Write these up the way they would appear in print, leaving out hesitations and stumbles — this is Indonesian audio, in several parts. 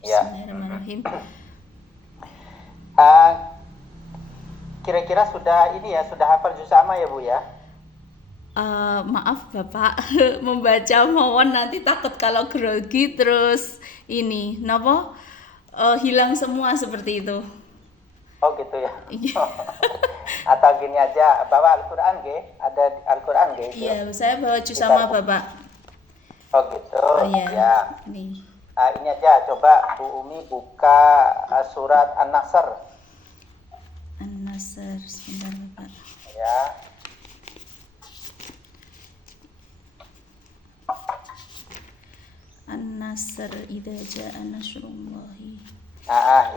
Ya. Bismillahirrahmanirrahim. Uh, Kira-kira sudah ini ya, sudah hafal juz amma ya Bu ya? Maaf Bapak, membaca mawon nanti takut kalau grogi terus ini, nopo hilang semua seperti itu. Oh gitu ya. Iya, Atau gini aja, bawa Al-Quran ge, ada Al-Quran ge itu. iya, saya bawa jus Kita, sama Bapak. oh gitu, Oh iya, ya. nih. Ini aja, coba Bu Umi buka surat An-Nasr, An-Nasr, sebentar Bapak. ya. An-Nasr idza jaa nasrullahi.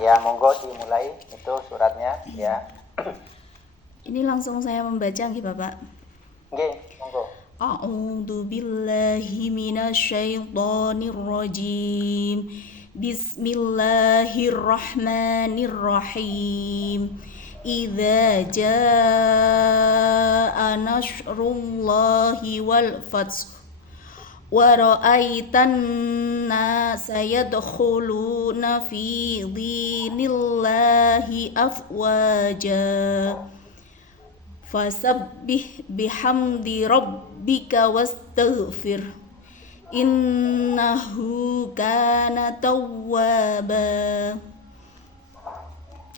Ya monggo dimulai itu suratnya, ya. Ini langsung saya membaca nggih Bapak. Nggih, monggo. A'udzu billahi minasyaitonir rajim. Bismillahirrahmanirrahim. Idza jaa nasrullahi wal fath wa ra'aitan nasa yadkhuluna fi dinillahi afwaja fasabbih bihamdi rabbika wastaghfir innahu kana tawwaba.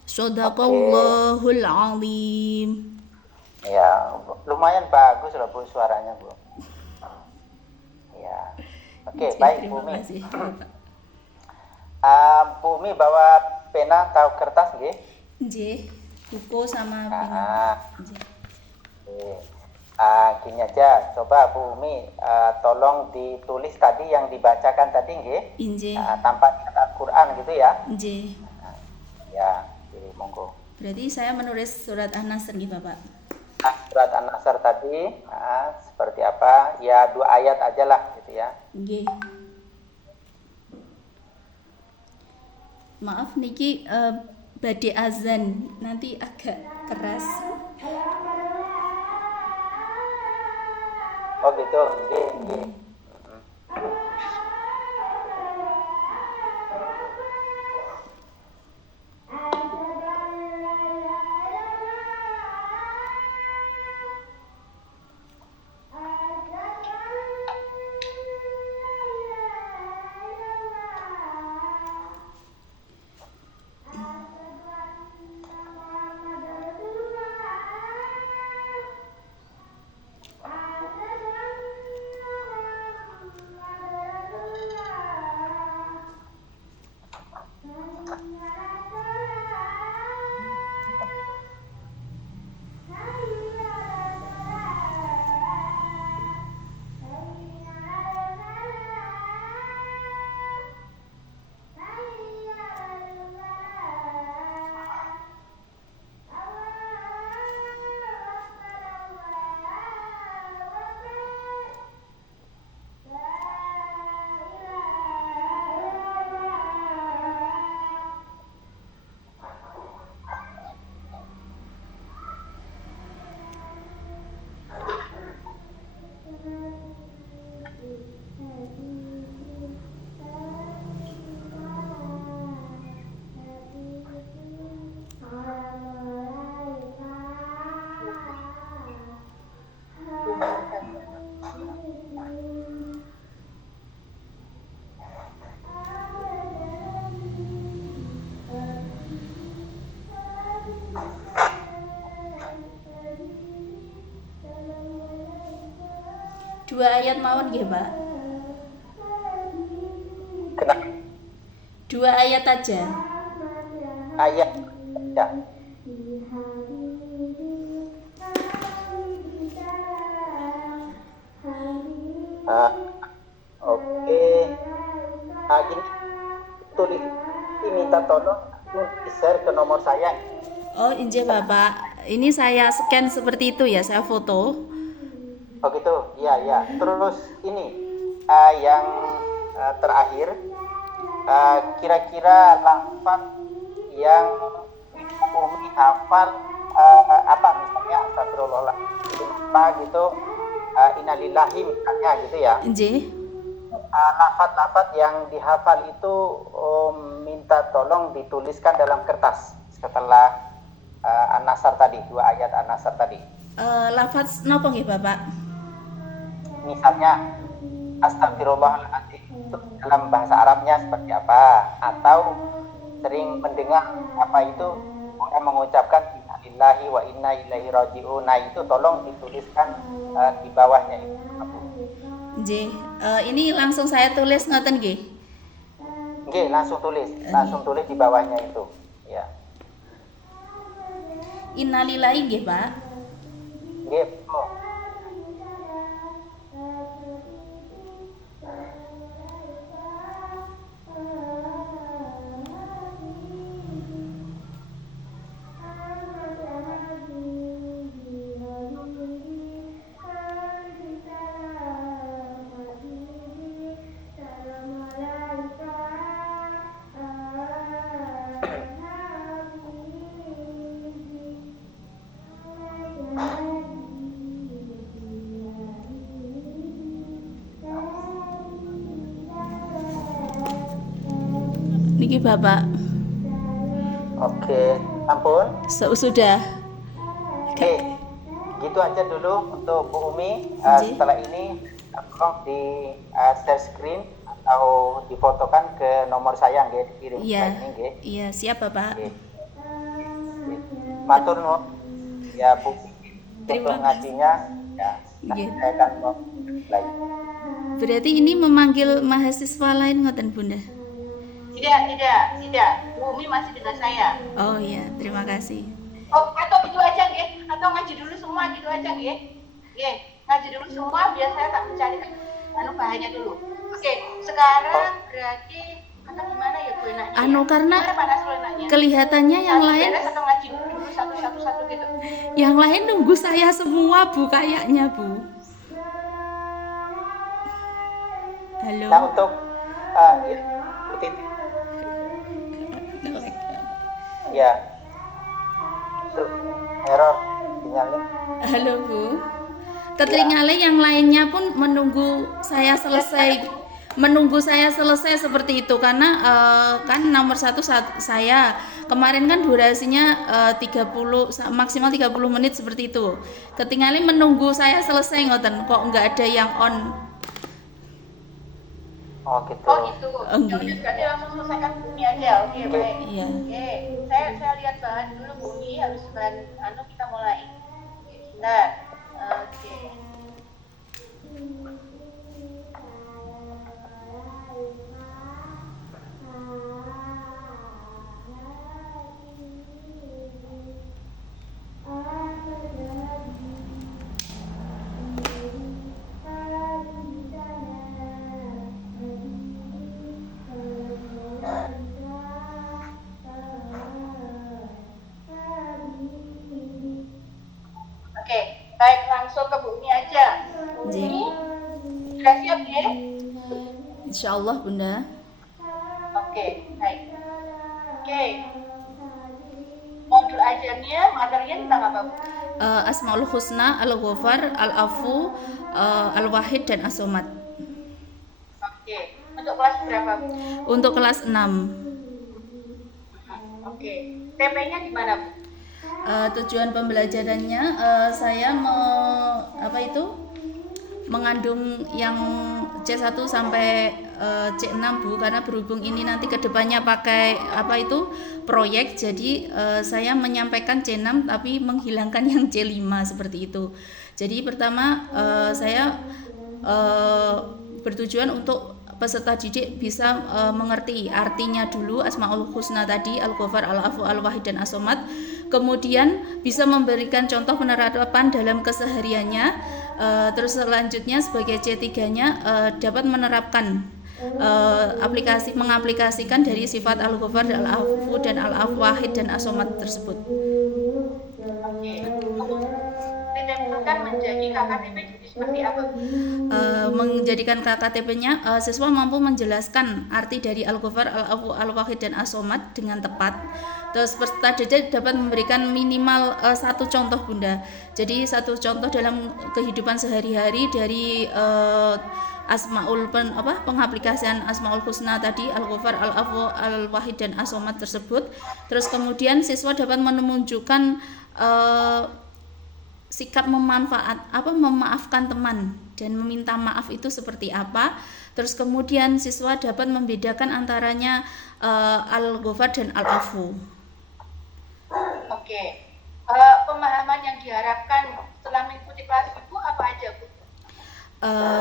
Oke, Shadaqallahul azim. ya lumayan bagus loh Bu suaranya Bu. Ya, oke baik Bu Terima Umi. kasih Bapak. Bu Umi bawa pena atau kertas nggih? J, buku sama pena. Ah, J. oke. Gini aja, coba Bu Umi tolong ditulis tadi yang dibacakan tadi nggih, Inj. tanpa Al-Quran gitu ya. J. Ya, jadi monggo. Berarti saya menulis surat An-Nasr nih Bapak. Surat An-Nasr tadi seperti apa? Ya 2 ayat aja lah gitu ya. G. Maaf niki badhe azan nanti agak keras. Oh gitu, nggih, nggih. Dua ayat mawon nggih, Pak. Kenapa? 2 ayat aja. Ayat ya. Ah, oke. Gini, tulis ini minta tolong di-share ke nomor saya. Oh, inje Bapak. Ini saya scan seperti itu ya, saya foto. Oh gitu, iya iya. Terus ini yang terakhir, kira-kira lafaz yang Umi hafal apa misalnya astagfirullahaladzim apa gitu, innalillahi misalnya gitu ya. Inje. Lafaz-lafaz yang dihafal itu minta tolong dituliskan dalam kertas setelah An-Nasr tadi, 2 ayat An-Nasr tadi. Lafaz nopo nggih Bapak? Misalnya astagfirullahaladzim itu dalam bahasa Arabnya seperti apa, atau sering mendengar apa itu orang mengucapkan innalillahi wa inna ilaihi raji'un. Nah, itu tolong dituliskan di bawahnya itu. Nggih, ini langsung saya tulis ngoten nggih. Nggih, langsung tulis di bawahnya itu. Ya. Innalillahi nggih, Pak. Nggih. Oh. Niki Bapak. Oke, ampun. Sudah. Oke, gitu aja dulu untuk Bu Umi. Setelah ini tolong di share screen atau difotokan ke nomor saya nggih, dikirim Iya. ini nggih. Iya, siap Bapak. Nggih. Matur nuwun. Ya Bu, Terima untuk ngajinya ya. Nggih. Saya akan mulai. Berarti ini memanggil mahasiswa lain ngoten Bunda? Tidak. Bu Umi masih dengan saya. Oh iya, terima kasih. Oh, atau gitu aja nggih. Atau ngaji dulu semua gitu aja nggih. Nggih, ngaji dulu semua biar saya tak mencari bahannya dulu. Oke, sekarang berarti atau gimana ya Bu enaknya? Karena Gimana Pak Nasrul enaknya? kelihatannya yang lain Beres atau ngaji dulu satu-satu gitu. yang lain nunggu saya semua Bu kayaknya Bu. Halo. Nah, untuk ya, tuh error sinyalnya. Halo Bu. Ketinggalan yang lainnya pun menunggu saya selesai seperti itu karena kan nomor 1 saya kemarin kan durasinya 30 maksimal 30 menit seperti itu. Ketinggalan menunggu saya selesai ngoten kok nggak ada yang on. Oh gitu. Oh gitu. Enggak. Berarti langsung selesaikan Bu Umi aja. Oke, baik. Iya. Oke, saya lihat bahan dulu Bu Umi, habis bahan kita mulai. Oke, sebentar. Oke. Oke, baik langsung ke Bu Umi aja. Bu Umi, sudah siap ya? Insyaallah Bunda. Oke, baik. Oke. Modul ajarnya, materinya tentang apa Bu? Asmaul Husna, Al-Ghafar, Al-Afu, Al-Wahid dan As-Somad. Oke, untuk kelas berapa Bu? Untuk kelas 6. Oke, TP-nya di mana Bu? Tujuan pembelajarannya saya mengandung yang C1 sampai C6 Bu, karena berhubung ini nanti kedepannya pakai proyek, jadi saya menyampaikan C6 tapi menghilangkan yang C5 seperti itu. Jadi pertama saya bertujuan untuk peserta didik bisa mengerti artinya dulu Asmaul Husna tadi, Al-Ghafar, Al-Afu, Al-Wahid dan As-Somad. Kemudian bisa memberikan contoh penerapan dalam kesehariannya. Terus selanjutnya sebagai C3-nya dapat menerapkan mengaplikasikan dari sifat Al-Ghafar, Al-Afu dan Al-Wahid dan As-Somad tersebut. Oke, ditempatkan menjadi KKTP jadi seperti apa Bu? Menjadikan KKTP-nya siswa mampu menjelaskan arti dari Al-Ghafar, Al-Afu, Al-Wahid dan As-Somad dengan tepat. Terus peserta didik dapat memberikan minimal satu contoh Bunda. Jadi satu contoh dalam kehidupan sehari-hari dari pengaplikasian Asmaul Husna tadi, Al-Ghafar, Al-Afu, Al-Wahid dan As-Somad tersebut. Terus kemudian siswa dapat menunjukkan sikap memaafkan teman dan meminta maaf itu seperti apa. Terus kemudian siswa dapat membedakan antaranya Al-Ghafar dan Al-Afu. Oke. Pemahaman yang diharapkan setelah mengikuti kelas ibu apa aja, Bu?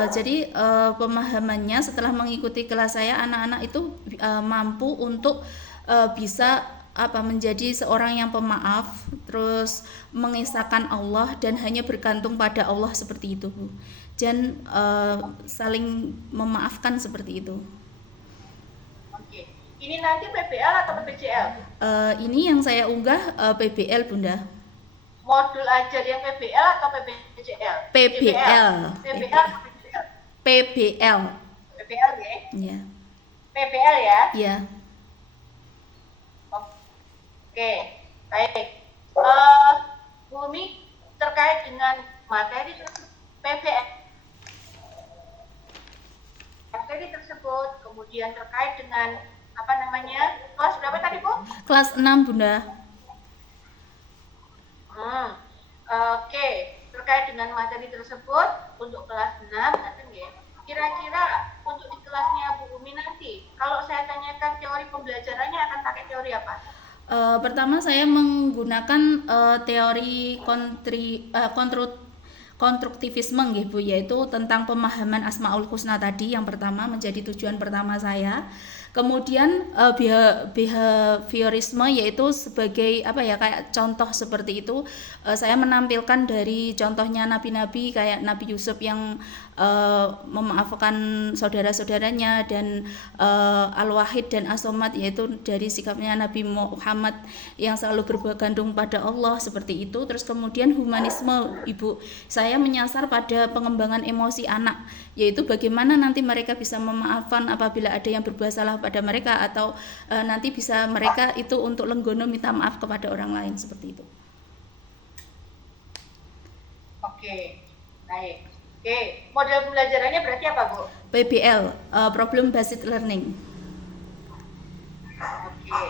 Jadi pemahamannya setelah mengikuti kelas saya, anak-anak itu mampu untuk bisa menjadi seorang yang pemaaf, terus mengesahkan Allah dan hanya bergantung pada Allah seperti itu, Bu. Dan saling memaafkan seperti itu. Oke. Ini nanti PBL atau PPJL? Ini yang saya unggah PBL, Bunda. Modul ajar yang PBL atau PPJL? PBL. PBL atau PPJL? PBL. PBL ya? Iya. PBL ya? Iya. Oke, baik. Bumi terkait dengan materi materi tersebut, kemudian terkait dengan kelas berapa tadi, Bu? Kelas 6, Bunda. Oke, terkait dengan materi tersebut untuk kelas 6 nanti ya. Kira-kira untuk di kelasnya Bu Umi nanti, kalau saya tanyakan teori pembelajarannya akan pakai teori apa? Pertama saya menggunakan teori konstruktivisme nggih Bu, yaitu tentang pemahaman Asmaul Husna tadi yang pertama menjadi tujuan pertama saya. Kemudian behaviorisme, yaitu sebagai kayak contoh seperti itu. Saya menampilkan dari contohnya nabi-nabi kayak Nabi Yusuf yang memaafkan saudara-saudaranya, dan Al-Wahid dan As-Somad, yaitu dari sikapnya Nabi Muhammad yang selalu bergantung pada Allah seperti itu. Terus kemudian humanisme, Ibu, saya menyasar pada pengembangan emosi anak, yaitu bagaimana nanti mereka bisa memaafkan apabila ada yang berbuat salah pada mereka, atau nanti bisa mereka itu untuk lenggono minta maaf kepada orang lain seperti itu. Oke, baik. Oke, model pembelajarannya berarti apa, Bu? PBL, Problem Based Learning. Oke.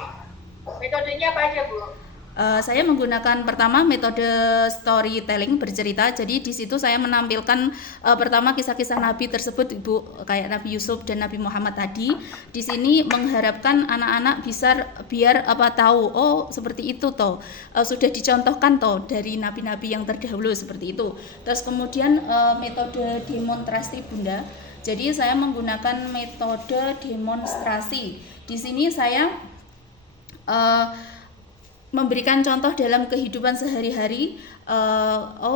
Metodenya apa aja, Bu? Saya menggunakan pertama metode storytelling, bercerita. Jadi di situ saya menampilkan pertama kisah-kisah Nabi tersebut, Ibu, kayak Nabi Yusuf dan Nabi Muhammad tadi. Di sini mengharapkan anak-anak bisa biar tahu, oh seperti itu toh, sudah dicontohkan toh dari nabi-nabi yang terdahulu seperti itu. Terus kemudian metode demonstrasi, Bunda. Jadi saya menggunakan metode demonstrasi. Di sini saya memberikan contoh dalam kehidupan sehari-hari.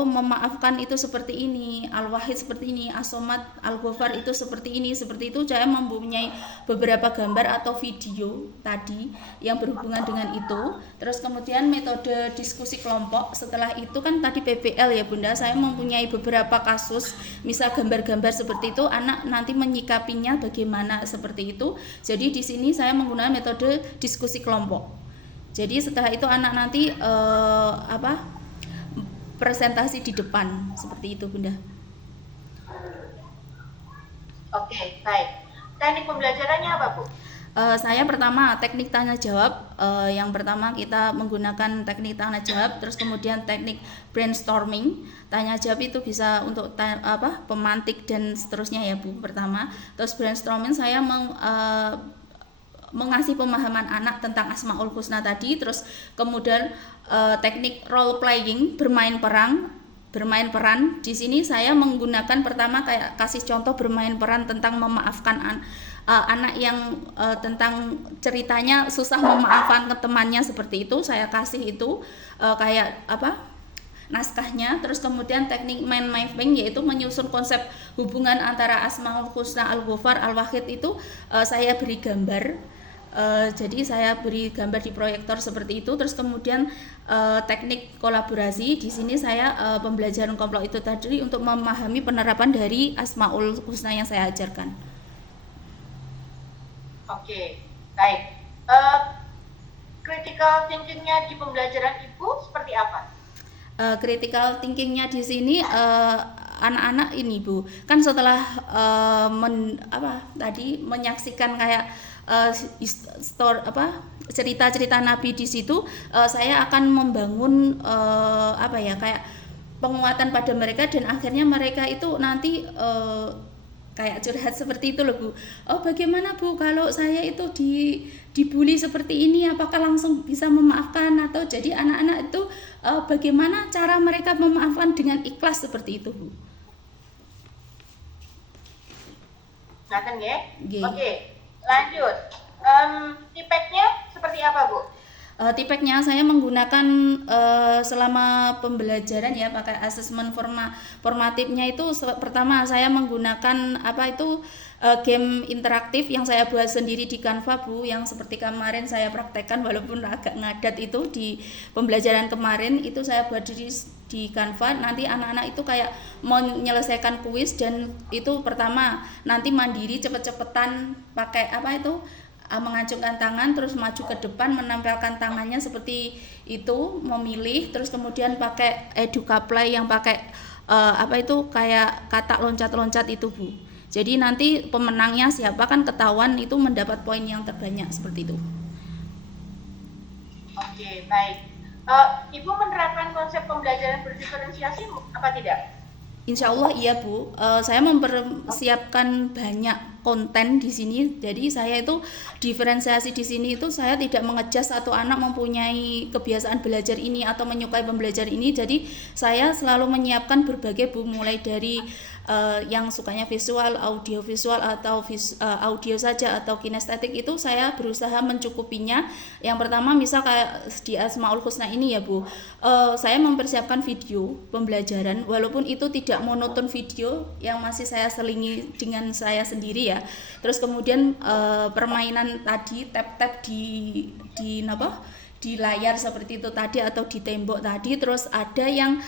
Memaafkan itu seperti ini, Al-Wahid seperti ini, As-Somad, Al-Ghafar itu seperti ini, seperti itu. Saya mempunyai beberapa gambar atau video tadi yang berhubungan dengan itu. Terus kemudian metode diskusi kelompok. Setelah itu kan tadi PBL ya, Bunda, saya mempunyai beberapa kasus, misal gambar-gambar seperti itu, anak nanti menyikapinya bagaimana seperti itu. Jadi di sini saya menggunakan metode diskusi kelompok. Jadi setelah itu anak nanti presentasi di depan seperti itu, Bunda. Oke, baik. Teknik pembelajarannya apa, Bu? Saya pertama teknik tanya jawab. Yang pertama kita menggunakan teknik tanya jawab, terus kemudian teknik brainstorming. Tanya jawab itu bisa untuk pemantik dan seterusnya ya, Bu, pertama. Terus brainstorming saya mengasih pemahaman anak tentang Asmaul Husna tadi. Terus kemudian teknik role playing, bermain peran. Di sini saya menggunakan pertama kayak kasih contoh bermain peran tentang memaafkan anak yang tentang ceritanya susah memaafkan ke temannya seperti itu. Saya kasih itu naskahnya. Terus kemudian teknik mind mapping, yaitu menyusun konsep hubungan antara Asmaul Husna, Al-Ghafar, Al-Wahid itu. Saya beri gambar. Jadi saya beri gambar di proyektor seperti itu. Terus kemudian teknik kolaborasi, di sini saya pembelajaran kelompok itu tadi untuk memahami penerapan dari Asmaul Husna yang saya ajarkan. Oke, baik. Critical thinking-nya di pembelajaran Ibu seperti apa? Critical thinking-nya di sini anak-anak ini Bu, kan setelah menyaksikan kayak cerita-cerita Nabi di situ, saya akan membangun kayak penguatan pada mereka, dan akhirnya mereka itu nanti kayak curhat seperti itu loh Bu. Oh bagaimana Bu kalau saya itu dibully seperti ini, apakah langsung bisa memaafkan, atau jadi anak-anak itu bagaimana cara mereka memaafkan dengan ikhlas seperti itu Bu. Ngaten nggih? Nggih. Oke, lanjut. Tipeknya seperti apa Bu? Tipeknya saya menggunakan selama pembelajaran ya, pakai asesmen formatifnya itu pertama saya menggunakan game interaktif yang saya buat sendiri di Canva Bu, yang seperti kemarin saya praktekkan walaupun agak ngadat itu di pembelajaran kemarin, itu saya buat di Canva. Nanti anak-anak itu kayak menyelesaikan kuis, dan itu pertama nanti mandiri cepet-cepetan pakai mengacungkan tangan, terus maju ke depan, menempelkan tangannya seperti itu, memilih, terus kemudian pakai EducaPlay yang pakai kayak kata loncat-loncat itu Bu. Jadi nanti pemenangnya siapa kan ketahuan, itu mendapat poin yang terbanyak seperti itu. Oke, baik. Ibu menerapkan konsep pembelajaran berdiferensiasi apa tidak? Insya Allah iya Bu. Saya mempersiapkan banyak konten di sini. Jadi saya itu diferensiasi di sini itu saya tidak mengejar satu anak mempunyai kebiasaan belajar ini atau menyukai pembelajaran ini. Jadi saya selalu menyiapkan berbagai Bu, mulai dari yang sukanya visual, audio visual, atau audio saja, atau kinestetik, itu saya berusaha mencukupinya. Yang pertama misal kayak di Asmaul Husna ini ya Bu, saya mempersiapkan video pembelajaran, walaupun itu tidak monoton video yang masih saya selingi dengan saya sendiri ya. Terus kemudian permainan tadi tap-tap di layar seperti itu tadi, atau di tembok tadi. Terus ada yang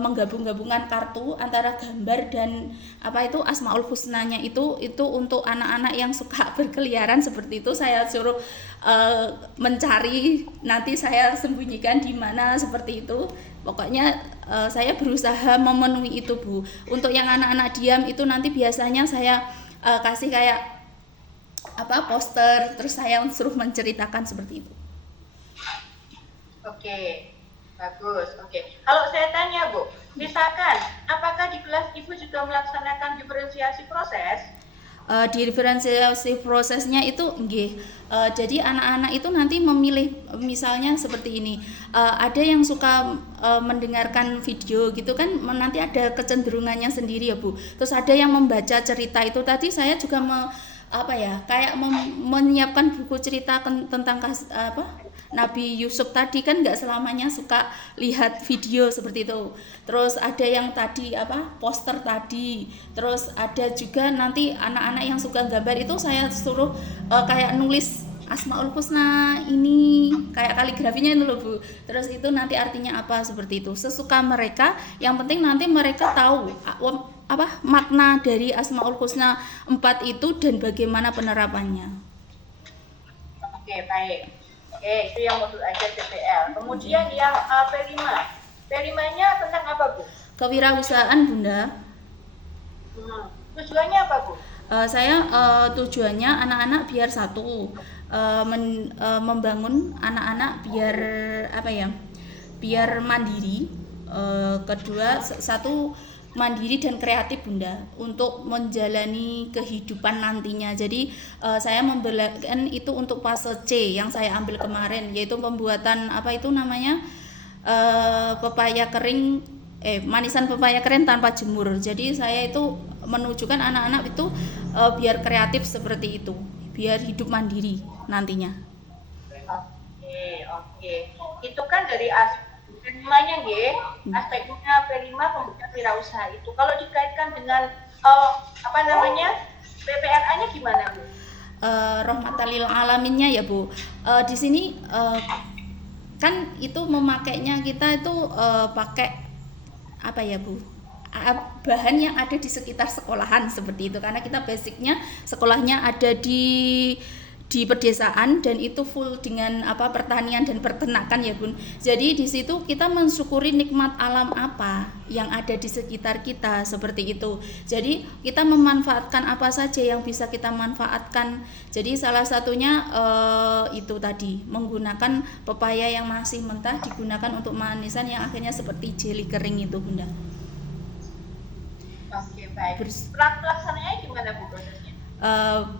menggabung-gabungkan kartu antara gambar dan Asmaul Husnanya itu untuk anak-anak yang suka berkeliaran seperti itu. Saya suruh mencari, nanti saya sembunyikan di mana seperti itu. Pokoknya saya berusaha memenuhi itu Bu. Untuk yang anak-anak diam itu nanti biasanya saya kasih kayak poster, terus saya suruh menceritakan seperti itu. Oke, bagus. Oke, kalau saya tanya Bu, misalkan apakah di kelas Ibu juga melaksanakan diferensiasi proses? Diferensiasi prosesnya itu jadi anak-anak itu nanti memilih, misalnya seperti ini, ada yang suka mendengarkan video gitu kan, nanti ada kecenderungannya sendiri ya Bu. Terus ada yang membaca cerita, itu tadi saya juga menyiapkan buku cerita tentang Nabi Yusuf tadi, kan nggak selamanya suka lihat video seperti itu. Terus ada yang tadi poster tadi. Terus ada juga nanti anak-anak yang suka gambar, itu saya suruh kayak nulis Asmaul Husna ini kayak kaligrafinya itu loh Bu. Terus itu nanti artinya apa seperti itu. Sesuka mereka, yang penting nanti mereka tahu makna dari Asmaul Husna 4 itu dan bagaimana penerapannya. Oke, baik. Oke, itu yang modul ajar TPL. Kemudian yang P5. P5-nya tentang apa Bu? Kewirausahaan Bunda. Tujuannya apa Bu? Saya tujuannya anak-anak biar satu, membangun anak-anak biar mandiri. Kedua, satu mandiri dan kreatif Bunda, untuk menjalani kehidupan nantinya. Jadi saya memberikan itu untuk fase C yang saya ambil kemarin, yaitu pembuatan pepaya kering, manisan pepaya kering tanpa jemur. Jadi saya itu menunjukkan anak-anak itu biar kreatif seperti itu, biar hidup mandiri nantinya. Oke. Itu kan dari P5-nya aspeknya P5 pemberdayaan wirausaha itu. Kalau dikaitkan dengan PPRA-nya gimana Bu? Rahmatalil alaminnya ya Bu. Di sini kan itu memakainya kita itu pakai Bu? Bahan yang ada di sekitar sekolahan seperti itu, karena kita basicnya sekolahnya ada di di pedesaan dan itu full dengan pertanian dan peternakan ya Bun. Jadi di situ kita mensyukuri nikmat alam apa yang ada di sekitar kita seperti itu. Jadi kita memanfaatkan apa saja yang bisa kita manfaatkan. Jadi salah satunya itu tadi menggunakan pepaya yang masih mentah digunakan untuk manisan yang akhirnya seperti jeli kering itu Bunda. Oke, baik. Pelaksananya gimana Bu prosesnya?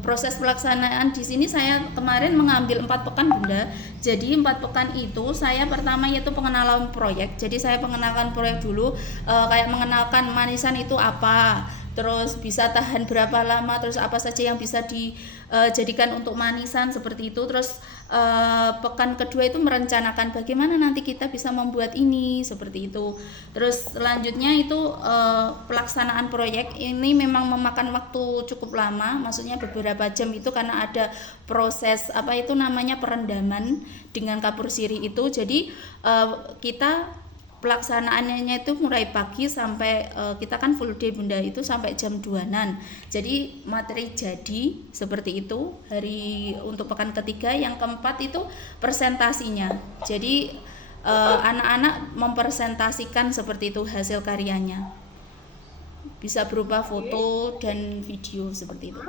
Proses pelaksanaan di sini saya kemarin mengambil 4 pekan Bunda. Jadi 4 pekan itu saya pertama yaitu pengenalan proyek. Jadi saya pengenalan proyek dulu, kayak mengenalkan manisan itu apa, terus bisa tahan berapa lama, terus apa saja yang bisa dijadikan untuk manisan seperti itu. Terus pekan kedua itu merencanakan bagaimana nanti kita bisa membuat ini seperti itu. Terus selanjutnya itu pelaksanaan proyek ini memang memakan waktu cukup lama, maksudnya beberapa jam itu karena ada proses perendaman dengan kapur sirih itu. Jadi kita pelaksanaannya itu mulai pagi sampai kita kan full day Bunda, itu sampai jam 2-an. Jadi materi jadi seperti itu hari untuk pekan ketiga. Yang keempat itu presentasinya. Jadi anak-anak mempresentasikan seperti itu hasil karyanya. Bisa berupa foto dan video seperti itu.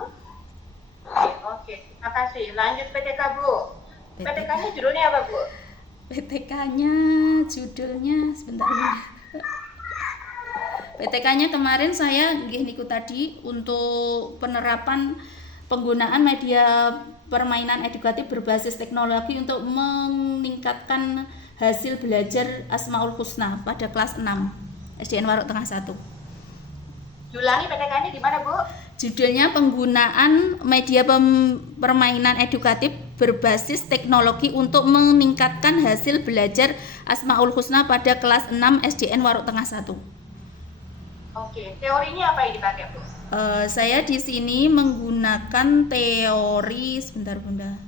Oke, makasih. Lanjut PTK Bu. PTK-nya judulnya apa Bu? PTK-nya judulnya sebentar. PTK-nya kemarin saya niku tadi untuk penerapan penggunaan media permainan edukatif berbasis teknologi untuk meningkatkan hasil belajar Asmaul Husna pada kelas 6 SDN Warok Tengah 1. Diulangi PTK-nya gimana Bu? Judulnya penggunaan media permainan edukatif berbasis teknologi untuk meningkatkan hasil belajar Asmaul Husna pada kelas 6 SDN Warok Tengah 1. Oke, teorinya apa yang dipakai Bu? Saya di sini menggunakan teori sebentar Bunda.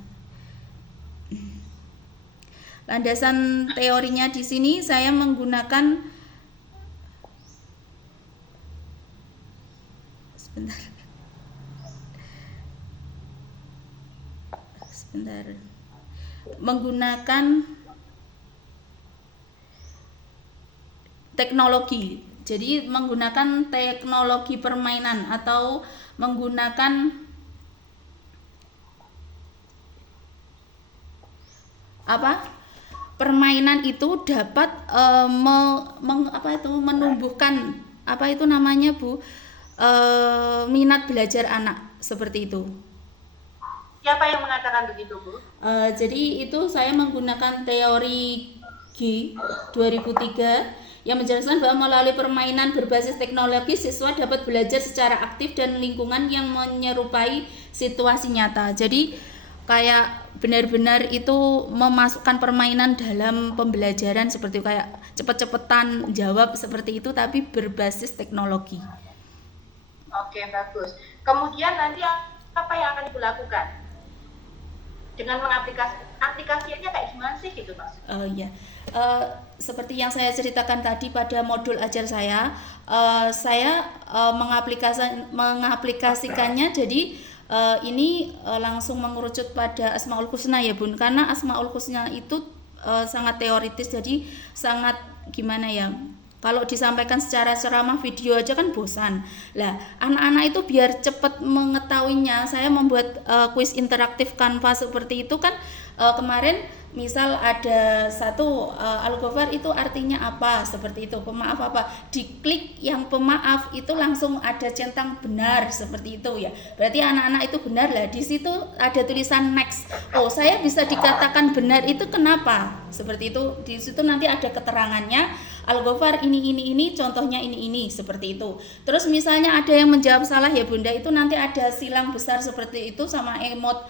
Landasan teorinya di sini saya menggunakan menggunakan teknologi. Jadi menggunakan teknologi permainan atau menggunakan permainan itu dapat menumbuhkan Bu, minat belajar anak seperti itu. Siapa yang mengatakan begitu Bu? Jadi itu saya menggunakan teori G 2003 yang menjelaskan bahwa melalui permainan berbasis teknologi siswa dapat belajar secara aktif dan lingkungan yang menyerupai situasi nyata. Jadi kayak benar-benar itu memasukkan permainan dalam pembelajaran seperti kayak cepet-cepetan jawab seperti itu tapi berbasis teknologi. Oke, bagus. Kemudian nanti apa yang akan Ibu lakukan? Dengan aplikasinya kayak gimana sih gitu Mas? Seperti yang saya ceritakan tadi pada modul ajar saya mengaplikasikannya. Jadi ini langsung mengerucut pada Asmaul Husna ya Bun, karena Asmaul Husna itu sangat teoritis, jadi sangat gimana ya, kalau disampaikan secara ceramah video aja kan bosan. Lah, anak-anak itu biar cepat mengetahuinya, saya membuat kuis interaktif Canva seperti itu kan. Kemarin misal ada satu Al-Ghafar itu artinya apa seperti itu, pemaaf apa, diklik yang pemaaf itu langsung ada centang benar seperti itu ya, berarti anak-anak itu benar. Lah di situ ada tulisan next, oh saya bisa dikatakan benar itu kenapa seperti itu. Di situ nanti ada keterangannya, Al-Ghafar ini contohnya ini seperti itu. Terus misalnya ada yang menjawab salah ya Bunda, itu nanti ada silang besar seperti itu sama emot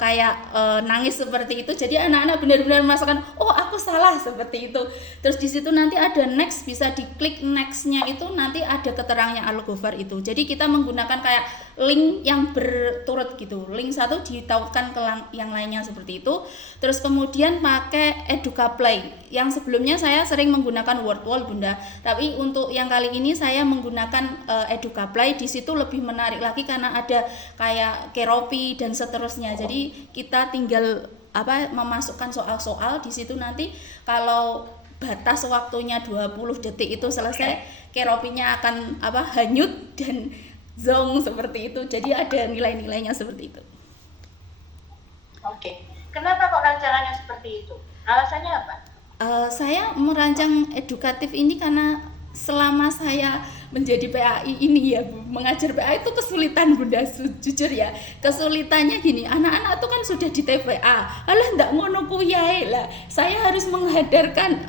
kayak nangis seperti itu. Jadi anak-anak benar-benar merasakan oh aku salah seperti itu. Terus di situ nanti ada next, bisa diklik nextnya itu nanti ada keterangannya Al-Ghafar itu. Jadi kita menggunakan kayak link yang berturut gitu, link satu ditautkan ke yang lainnya seperti itu. Terus kemudian pakai EducaPlay. Yang sebelumnya saya sering menggunakan WordWall Bunda, tapi untuk yang kali ini saya menggunakan EducaPlay. Di situ lebih menarik lagi karena ada kayak Keropi dan seterusnya seterusnya. Jadi kita tinggal memasukkan soal-soal di situ, nanti kalau batas waktunya 20 detik itu selesai, keropinya akan hanyut dan zong seperti itu. Jadi ada nilai-nilainya seperti itu. Oke. Kenapa kok rancangannya seperti itu? Alasannya apa? Saya merancang edukatif ini karena selama saya menjadi PAI ini ya Bu, mengajar PAI itu kesulitan Bunda, jujur ya. Kesulitannya gini, anak-anak itu kan sudah di TPA, alah ndak ngono kuwi ae lah. Saya harus menghadirkan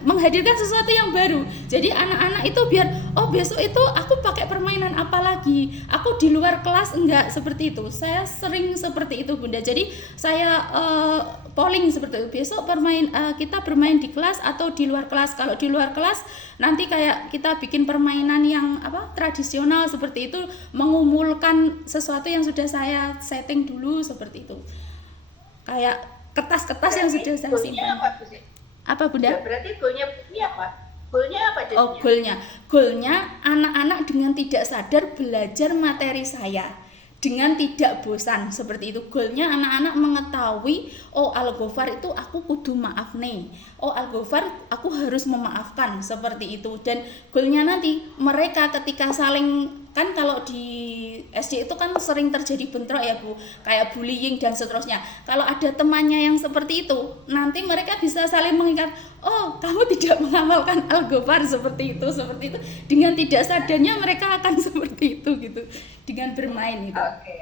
sesuatu yang baru. Jadi anak-anak itu biar besok itu aku pakai permainan apa lagi? Aku di luar kelas enggak seperti itu. Saya sering seperti itu Bunda. Jadi saya polling seperti itu. Besok kita bermain di kelas atau di luar kelas. Kalau di luar kelas nanti kayak kita bikin permainan yang tradisional seperti itu, mengumpulkan sesuatu yang sudah saya setting dulu seperti itu. Kayak kertas-kertas yang sudah saya simpan. Apa Bunda? Berarti goalnya apa? Goalnya apa jadinya? Goalnya anak-anak dengan tidak sadar belajar materi saya dengan tidak bosan seperti itu. Goalnya anak-anak mengetahui, Al-Ghofar itu aku kudu maaf nih, Al-Ghofar aku harus memaafkan seperti itu. Dan goalnya nanti mereka ketika saling, kan kalau di SD itu kan sering terjadi bentrok ya Bu, kayak bullying dan seterusnya. Kalau ada temannya yang seperti itu, nanti mereka bisa saling mengingat, kamu tidak mengamalkan Al-Ghofar seperti itu. Dengan tidak sadarnya mereka akan seperti itu gitu, dengan bermain itu. Oke.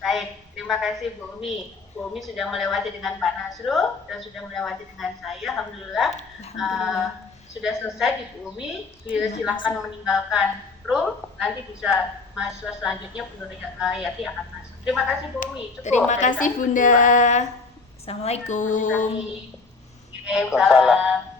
Baik, terima kasih Bu Umi. Bu Umi sudah melewati dengan Pak Nasrul dan sudah melewati dengan saya. Alhamdulillah. Sudah selesai di Bu Umi. Silahkan meninggalkan room. Nanti bisa mahasiswa selanjutnya Bu Nurhayati akan masuk. Terima kasih Bu Umi. Terima kasih Bunda. Assalamualaikum. Salam.